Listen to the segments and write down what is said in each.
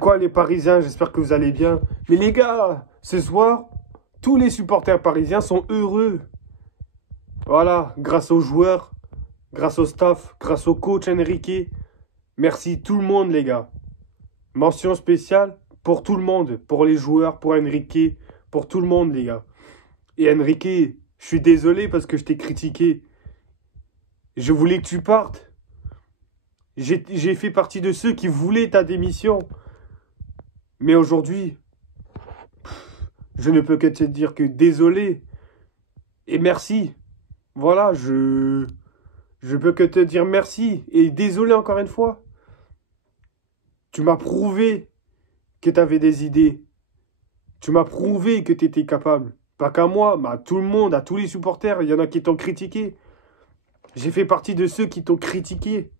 Quoi les Parisiens, j'espère que vous allez bien. Mais les gars, ce soir, tous les supporters parisiens sont heureux. Voilà, grâce aux joueurs, grâce au staff, grâce au coach Enrique. Merci tout le monde les gars. Mention spéciale pour tout le monde, pour les joueurs, pour Enrique, pour tout le monde les gars. Et Enrique, je suis désolé parce que je t'ai critiqué. Je voulais que tu partes. J'ai fait partie de ceux qui voulaient ta démission. Mais aujourd'hui, je ne peux que te dire que désolé et merci. Voilà, je peux que te dire merci et désolé encore une fois. Tu m'as prouvé que tu avais des idées. Tu m'as prouvé que tu étais capable. Pas qu'à moi, mais à tout le monde, à tous les supporters. Il y en a qui t'ont critiqué. J'ai fait partie de ceux qui t'ont critiqué.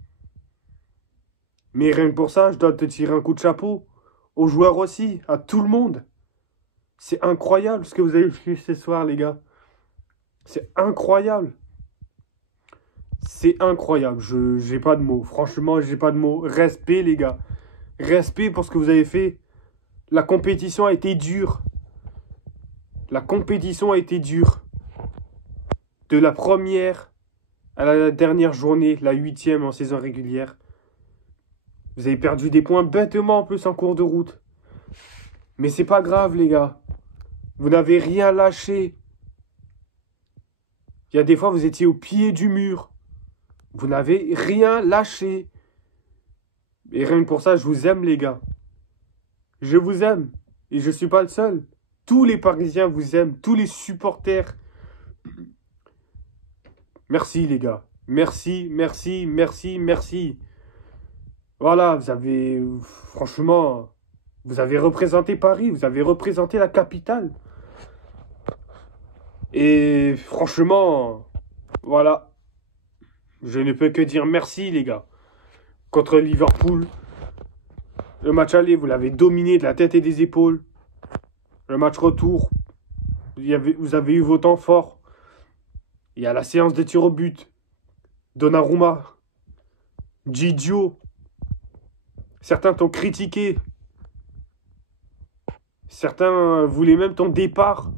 Mais rien que pour ça, je dois te tirer un coup de chapeau. Aux joueurs aussi, à tout le monde. C'est incroyable ce que vous avez fait ce soir, les gars. C'est incroyable. C'est incroyable. J'ai pas de mots. Franchement, j'ai pas de mots. Respect, les gars. Respect pour ce que vous avez fait. La compétition a été dure. La compétition a été dure. De la première à la dernière journée, la 8e en saison régulière. Vous avez perdu des points bêtement en plus en cours de route. Mais c'est pas grave, les gars. Vous n'avez rien lâché. Il y a des fois, vous étiez au pied du mur. Vous n'avez rien lâché. Et rien que pour ça, je vous aime, les gars. Je vous aime. Et je ne suis pas le seul. Tous les Parisiens vous aiment. Tous les supporters. Merci, les gars. Merci, merci, merci, merci. Voilà, vous avez... Franchement, vous avez représenté Paris. Vous avez représenté la capitale. Et franchement, voilà. Je ne peux que dire merci, les gars. Contre Liverpool, le match aller, vous l'avez dominé de la tête et des épaules. Le match retour, vous avez eu vos temps forts. Il y a la séance de tir au but. Donnarumma, Gigio. Certains t'ont critiqué. Certains voulaient même ton départ.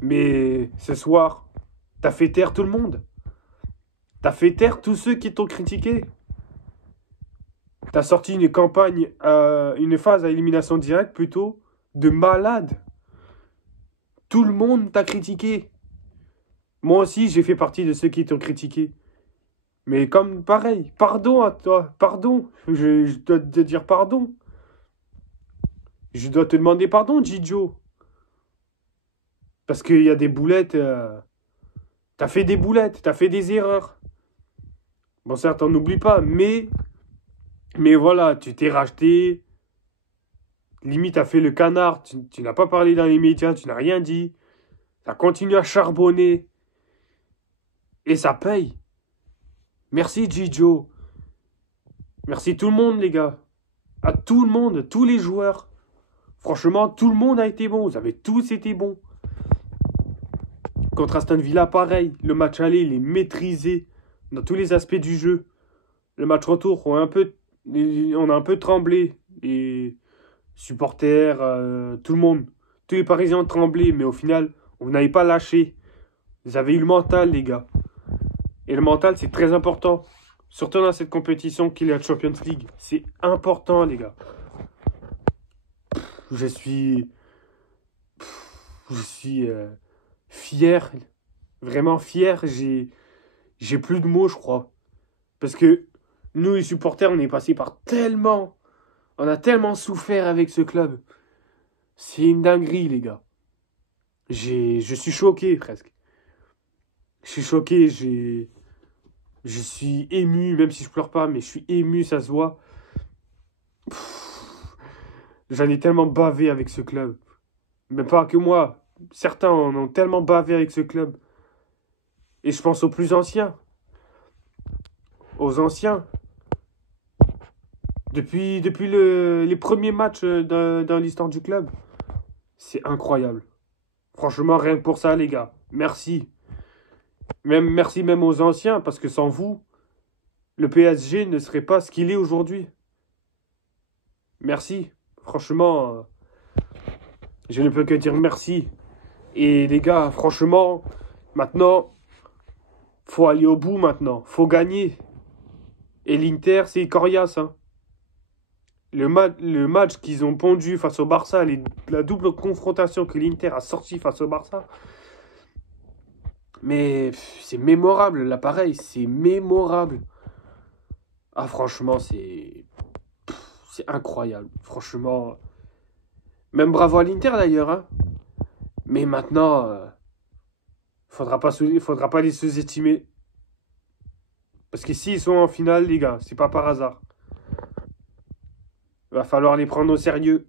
Mais ce soir, t'as fait taire tout le monde. T'as fait taire tous ceux qui t'ont critiqué. T'as sorti une campagne, une phase à élimination directe plutôt, de malade. Tout le monde t'a critiqué. Moi aussi, j'ai fait partie de ceux qui t'ont critiqué. Mais comme pareil, pardon à toi, pardon. Je dois te dire pardon. Je dois te demander pardon, Gigio. Parce qu'il y a des boulettes. T'as fait des boulettes, t'as fait des erreurs. Bon, certes, on n'oublie pas, mais voilà, tu t'es racheté. Limite, t'as fait le canard. Tu n'as pas parlé dans les médias, tu n'as rien dit. T'as continué à charbonner. Et ça paye. Merci, Gigio. Merci tout le monde, les gars. À tout le monde, tous les joueurs. Franchement, tout le monde a été bon. Vous avez tous été bons. Contre Aston Villa, pareil. Le match aller, il est maîtrisé dans tous les aspects du jeu. Le match retour, on a un peu tremblé. Les supporters, tout le monde. Tous les Parisiens ont tremblé. Mais au final, vous n'avez pas lâché. Vous avez eu le mental, les gars. Et le mental, c'est très important. Surtout dans cette compétition qu'il y a de Champions League. C'est important, les gars. Je suis fier. Vraiment fier. J'ai plus de mots, je crois. Parce que nous, les supporters, on est passé par tellement... On a tellement souffert avec ce club. C'est une dinguerie, les gars. Je suis choqué, presque. Je suis choqué, je suis ému, même si je pleure pas, mais je suis ému, ça se voit. J'en ai tellement bavé avec ce club. Mais pas que moi. Certains en ont tellement bavé avec ce club. Et je pense aux plus anciens. Aux anciens. Depuis les premiers matchs dans l'histoire du club. C'est incroyable. Franchement, rien que pour ça, les gars. Merci. Merci même aux anciens, parce que sans vous, le PSG ne serait pas ce qu'il est aujourd'hui. Merci. Franchement, je ne peux que dire merci. Et les gars, franchement, maintenant, faut aller au bout maintenant. Faut gagner. Et l'Inter, c'est coriace, hein. Le match qu'ils ont pondu face au Barça, la double confrontation que l'Inter a sorti face au Barça, mais c'est mémorable, l'appareil, c'est mémorable. Ah, franchement, c'est incroyable. Franchement, même bravo à l'Inter d'ailleurs, hein. Mais maintenant, faudra pas les sous-estimer. Parce que s'ils sont en finale, les gars, c'est pas par hasard. Il va falloir les prendre au sérieux.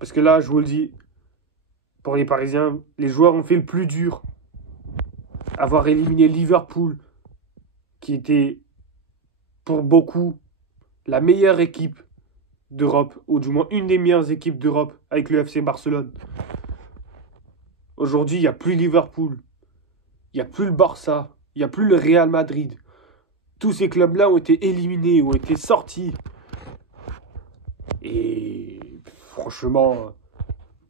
Parce que là, je vous le dis, pour les Parisiens, les joueurs ont fait le plus dur. Avoir éliminé Liverpool, qui était pour beaucoup la meilleure équipe d'Europe, ou du moins une des meilleures équipes d'Europe avec le FC Barcelone. Aujourd'hui, il n'y a plus Liverpool, il n'y a plus le Barça, il n'y a plus le Real Madrid. Tous ces clubs-là ont été éliminés, ont été sortis. Et franchement,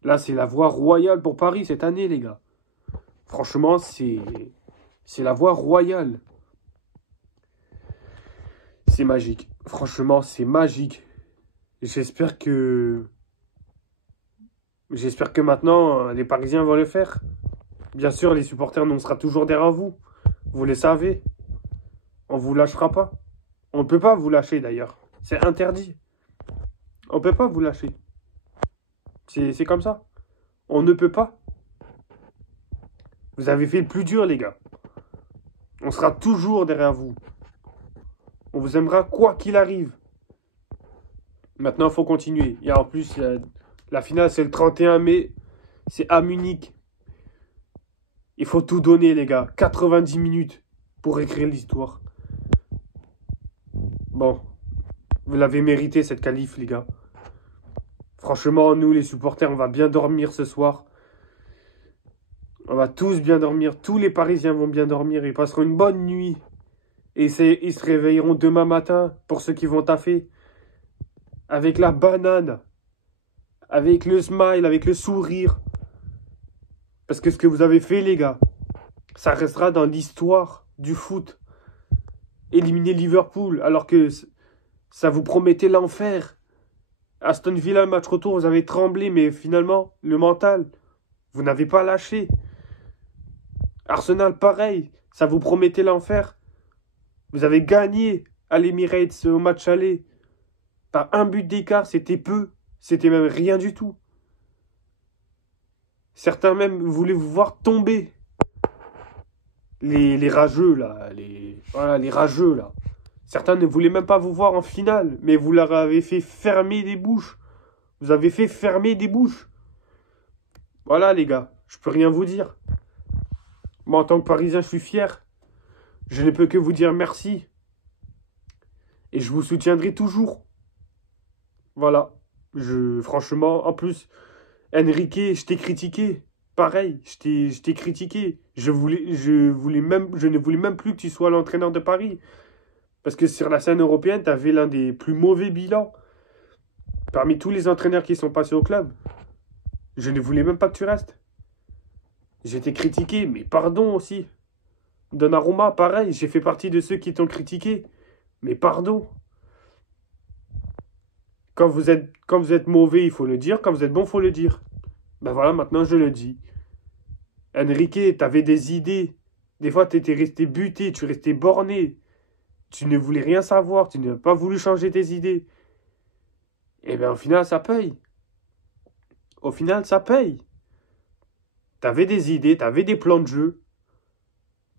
là, c'est la voie royale pour Paris cette année, les gars. Franchement, c'est la voie royale. C'est magique. Franchement, c'est magique. J'espère que maintenant, les Parisiens vont le faire. Bien sûr, les supporters, on sera toujours derrière vous. Vous le savez. On ne vous lâchera pas. On ne peut pas vous lâcher d'ailleurs. C'est interdit. On ne peut pas vous lâcher. C'est comme ça. On ne peut pas. Vous avez fait le plus dur, les gars. On sera toujours derrière vous. On vous aimera quoi qu'il arrive. Maintenant, il faut continuer. Et en plus, la finale, c'est le 31 mai. C'est à Munich. Il faut tout donner, les gars. 90 minutes pour écrire l'histoire. Bon, vous l'avez mérité, cette qualif, les gars. Franchement, nous, les supporters, on va bien dormir ce soir. On va tous bien dormir. Tous les Parisiens vont bien dormir. Ils passeront une bonne nuit. Et ils se réveilleront demain matin, pour ceux qui vont taffer, avec la banane, avec le smile, avec le sourire. Parce que ce que vous avez fait, les gars, ça restera dans l'histoire du foot. Éliminer Liverpool, alors que ça vous promettait l'enfer. Aston Villa, le match retour, vous avez tremblé, mais finalement, le mental, vous n'avez pas lâché. Arsenal, pareil, ça vous promettait l'enfer. Vous avez gagné à l'Emirates au match aller. Par un but d'écart, c'était peu. C'était même rien du tout. Certains même voulaient vous voir tomber. Les rageux, là. Voilà, les rageux, là. Certains ne voulaient même pas vous voir en finale. Mais vous leur avez fait fermer des bouches. Vous avez fait fermer des bouches. Voilà, les gars. Je peux rien vous dire. Moi, en tant que Parisien, je suis fier. Je ne peux que vous dire merci. Et je vous soutiendrai toujours. Voilà. Franchement, en plus, Enrique, je t'ai critiqué. Pareil, je t'ai critiqué. Je ne voulais même plus que tu sois l'entraîneur de Paris. Parce que sur la scène européenne, tu avais l'un des plus mauvais bilans. Parmi tous les entraîneurs qui sont passés au club. Je ne voulais même pas que tu restes. J'ai été critiqué, mais pardon aussi. Donnarumma, pareil, j'ai fait partie de ceux qui t'ont critiqué. Mais pardon. Quand vous êtes mauvais, il faut le dire. Quand vous êtes bon, il faut le dire. Ben voilà, maintenant je le dis. Enrique, t'avais des idées. Des fois, t'étais resté buté, tu restais borné. Tu ne voulais rien savoir, tu n'as pas voulu changer tes idées. Et bien au final, ça paye. Au final, ça paye. T'avais des idées, t'avais des plans de jeu.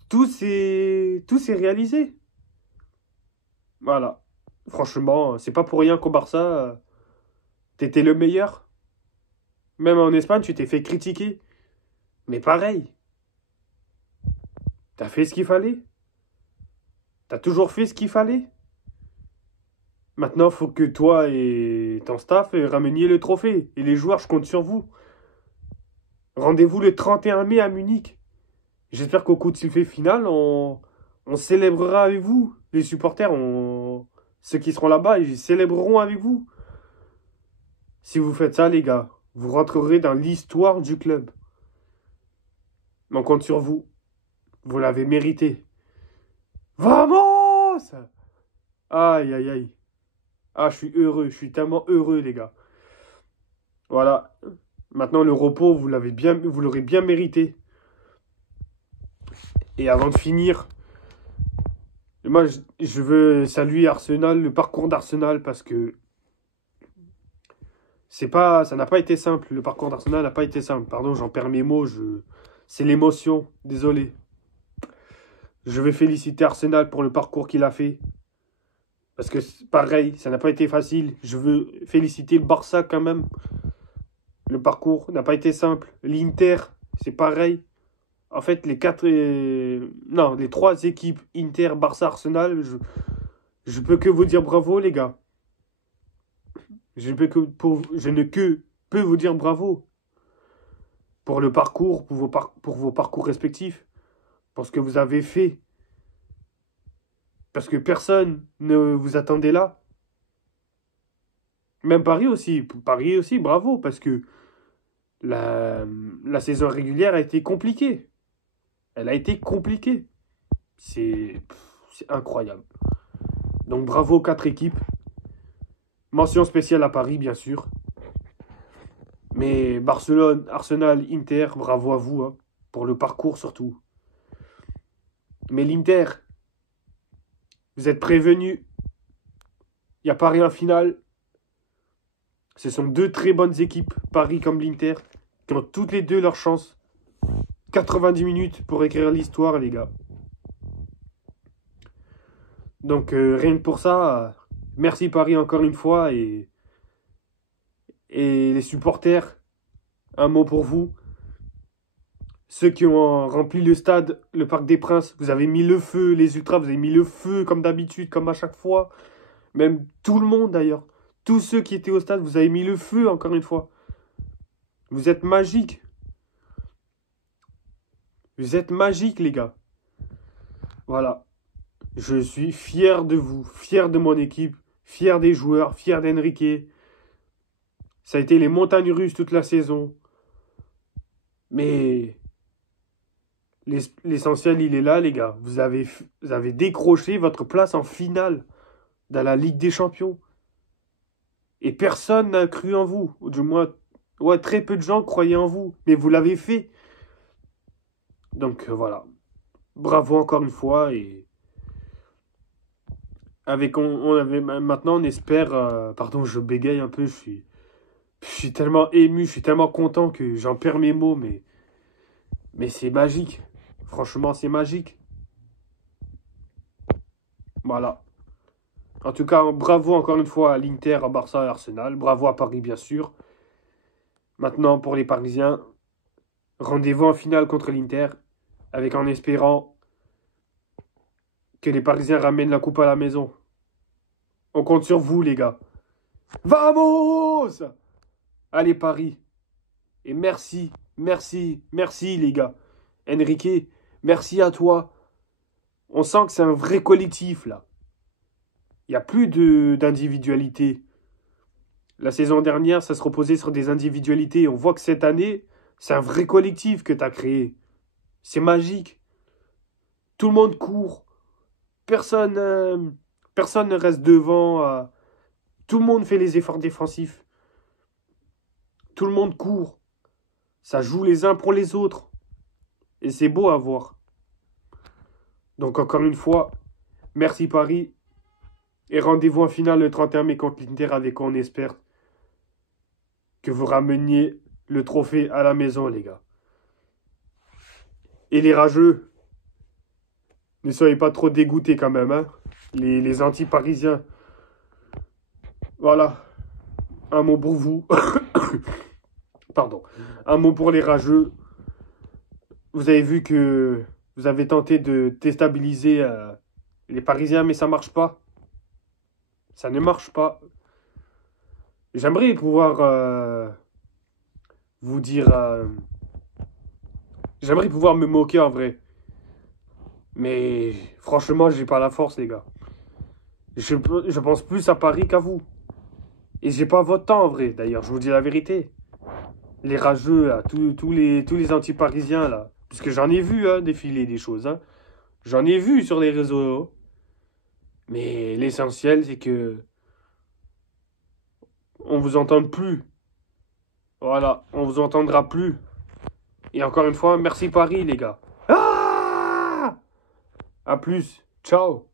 Tout s'est réalisé. Voilà. Franchement, c'est pas pour rien qu'au Barça, t'étais le meilleur. Même en Espagne, tu t'es fait critiquer. Mais pareil. T'as fait ce qu'il fallait. T'as toujours fait ce qu'il fallait. Maintenant, il faut que toi et ton staff rameniez le trophée. Et les joueurs, je compte sur vous. Rendez-vous le 31 mai à Munich. J'espère qu'au coup de sifflet final, on célébrera avec vous. Les supporters, ceux qui seront là-bas, ils célébreront avec vous. Si vous faites ça, les gars, vous rentrerez dans l'histoire du club. On compte sur vous. Vous l'avez mérité. Vamos! Aïe, aïe, aïe. Ah, je suis heureux. Je suis tellement heureux, les gars. Voilà. Maintenant, le repos, vous l'aurez bien mérité. Et avant de finir, moi, je veux saluer Arsenal, le parcours d'Arsenal, parce que ça n'a pas été simple. Le parcours d'Arsenal n'a pas été simple. Pardon, j'en perds mes mots. C'est l'émotion. Désolé. Je vais féliciter Arsenal pour le parcours qu'il a fait. Parce que, pareil, ça n'a pas été facile. Je veux féliciter le Barça quand même. Le parcours n'a pas été simple. L'Inter, c'est pareil. En fait, les trois équipes, Inter, Barça, Arsenal, je peux que vous dire bravo, les gars. Je ne peux vous dire bravo pour le parcours, pour vos parcours respectifs, pour ce que vous avez fait. Parce que personne ne vous attendait là. Même Paris aussi. Paris aussi, bravo, parce que la saison régulière a été compliquée. Elle a été compliquée. C'est incroyable. Donc bravo aux 4 équipes. Mention spéciale à Paris, bien sûr. Mais Barcelone, Arsenal, Inter, bravo à vous, hein, pour le parcours surtout. Mais l'Inter, vous êtes prévenus. Il n'y a pas rien final. Ce sont 2 très bonnes équipes, Paris comme l'Inter, qui ont toutes les 2 leur chance. 90 minutes pour écrire l'histoire, les gars. Donc, rien que pour ça, merci Paris encore une fois. Et les supporters, un mot pour vous. Ceux qui ont rempli le stade, le Parc des Princes, vous avez mis le feu. Les ultras, vous avez mis le feu comme d'habitude, comme à chaque fois. Même tout le monde d'ailleurs. Tous ceux qui étaient au stade, vous avez mis le feu encore une fois. Vous êtes magiques. Vous êtes magiques, les gars. Voilà. Je suis fier de vous, fier de mon équipe, fier des joueurs, fier d'Enrique. Ça a été les montagnes russes toute la saison. Mais l'essentiel, il est là, les gars. Vous avez décroché votre place en finale dans la Ligue des Champions. Et personne n'a cru en vous. Ou du moins, ouais, très peu de gens croyaient en vous. Mais vous l'avez fait. Donc voilà. Bravo encore une fois. Et maintenant, on espère. Pardon, je bégaye un peu. Je suis tellement ému. Je suis tellement content que j'en perds mes mots. Mais c'est magique. Franchement, c'est magique. Voilà. En tout cas, bravo encore une fois à l'Inter, à Barça et à Arsenal. Bravo à Paris, bien sûr. Maintenant, pour les Parisiens, rendez-vous en finale contre l'Inter, avec en espérant que les Parisiens ramènent la coupe à la maison. On compte sur vous, les gars. Vamos! Allez, Paris. Et merci, merci, merci, les gars. Enrique, merci à toi. On sent que c'est un vrai collectif, là. Il n'y a plus d'individualité. La saison dernière, ça se reposait sur des individualités. On voit que cette année, c'est un vrai collectif que tu as créé. C'est magique. Tout le monde court. Personne ne reste devant. Tout le monde fait les efforts défensifs. Tout le monde court. Ça joue les uns pour les autres. Et c'est beau à voir. Donc encore une fois, merci Paris. Et rendez-vous en finale le 31 mai contre l'Inter avec on espère que vous rameniez le trophée à la maison, les gars. Et les rageux, ne soyez pas trop dégoûtés quand même, hein. Les anti-parisiens. Voilà. Un mot pour vous. Pardon. Un mot pour les rageux. Vous avez vu que vous avez tenté de déstabiliser les Parisiens, mais ça ne marche pas. Ça ne marche pas. J'aimerais pouvoir vous dire... j'aimerais pouvoir me moquer en vrai. Mais franchement, j'ai pas la force, les gars. Je pense plus à Paris qu'à vous. Et j'ai pas votre temps en vrai, d'ailleurs, je vous dis la vérité. Les rageux, là, tous les anti-parisiens, là. Parce que j'en ai vu, hein, défiler des choses, hein. J'en ai vu sur les réseaux. Mais l'essentiel, c'est que on vous entende plus. Voilà, on vous entendra plus. Et encore une fois, merci Paris, les gars. Ah! À plus. Ciao.